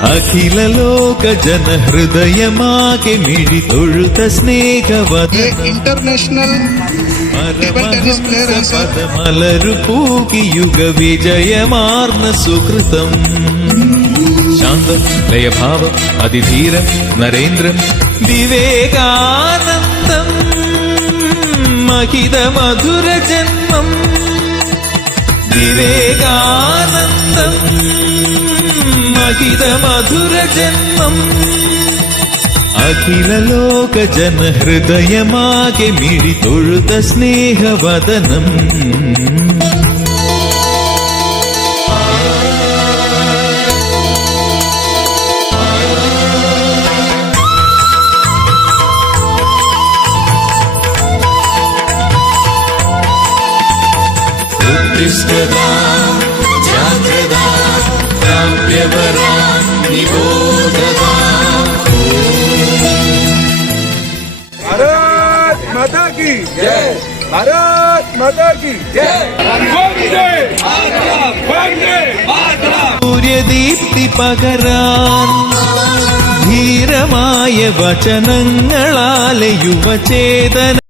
അഖില ലോക ജനഹൃദയമാകെ മിഴി തൊഴുത സ്നേഹവത ഇന്റർനാഷണൽ മലരു പൂകി യുഗ വിജയമാർന്ന സുഹൃതം ശാന്തം ലയഭാവം അതിധീരം നരേന്ദ്രം വിവേകാനന്ദം മഹിത മധുര ജന്മം വിവേകാനന്ദം മഹിത മധുര ജന്മം അഖില ലോക ജനഹൃദയമാകെ മിഴി തൊഴുത സ്നേഹവദനം ജാഗ്രതാ കാവ്യവരാ നിബോധതാ भारत माता की जय, भारत माता की जय, वंदे मातरम। സൂര്യദീപ്തി പകരാൻ ധീരമായ വചനങ്ങളാലെ യുവചേതന